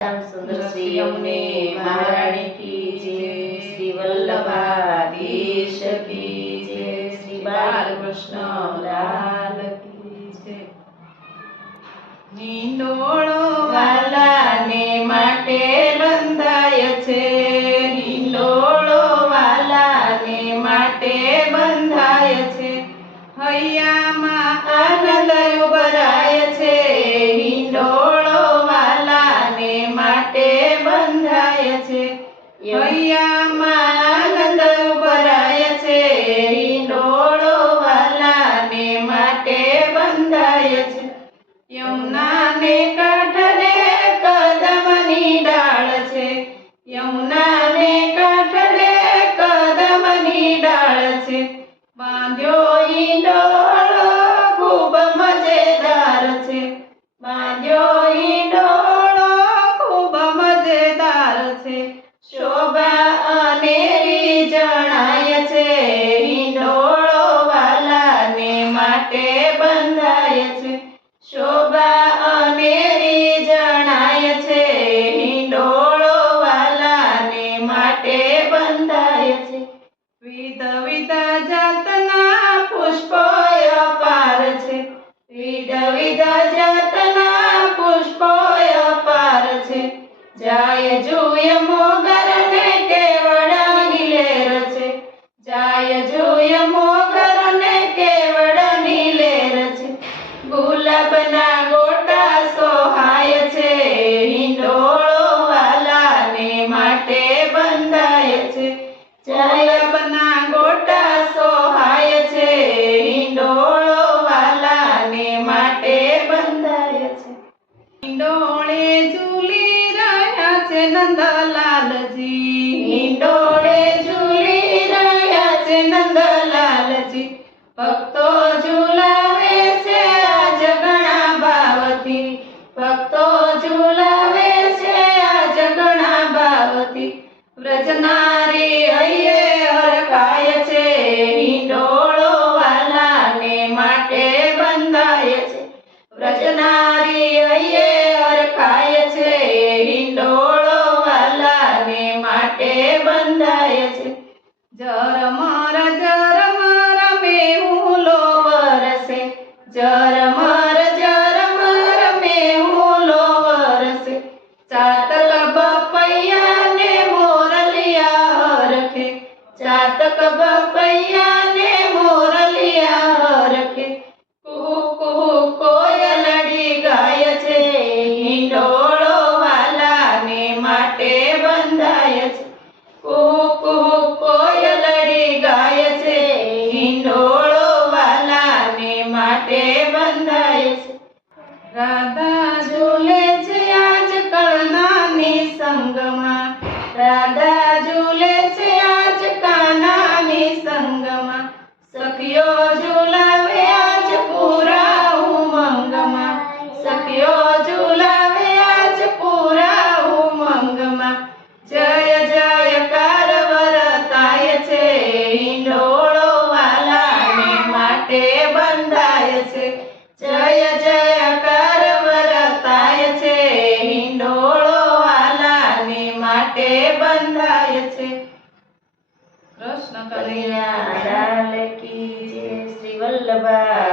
શ્યામ સુંદર શ્રી અમને મહારાણી કી જય શ્રી વલ્લભાધીશ કી જય શ્રી બાલકૃષ્ણ લાલ કી જય હિંડોળો વાલાને માટે બંધાય છે નિંડોળો વાલાને માટે બંધાય છે હૈયામાં બાંધ્યો ઈંડોળો ખૂબ મજેદાર છે. બાંધ્યો ઈંડોળો ખૂબ મજેદાર છે. શોભા અનેરી જણાય છે ઈંડોળો માટે બંધાય છે. શોભા અનેરી જણાય છે હિંડોળો વાલાને માટે બંધાય છે. વિધ વિધ જાતના પુષ્પો અપાર છે. વિધ વિધ જાતના પુષ્પો અપાર છે. જાય નંદલાલજી હિંડોળે ઝૂલી રહ્યા છે નંદલાલજી ભક્તો ચાતક બપૈયા ને મોરલિયા હરખે. ચાતક બપૈયા ને મોરલિયા હરખે. કુહુ કુહુ કોયલડી ગાય છે. હિંડોળો વાલાને માટે બંધાય છે. કુહુ કુહુ કોયલડી ગાય છે. હિંડોળો વાલાને માટે બંધાય છે. રાધા સખીઓ ઝુલાવે આજ પૂરા ઉમંગમાં. સખિયો ઝુલાવે આજ પૂરા ઉમંગમાં. જય જયકાર વરતાય છે હિંડોળો વાલાને માટે બંધાય છે. જય જયકાર વરતાય છે હિંડોળો વાલાને માટે બંધાય છે. કૃષ્ણ કનૈયા বা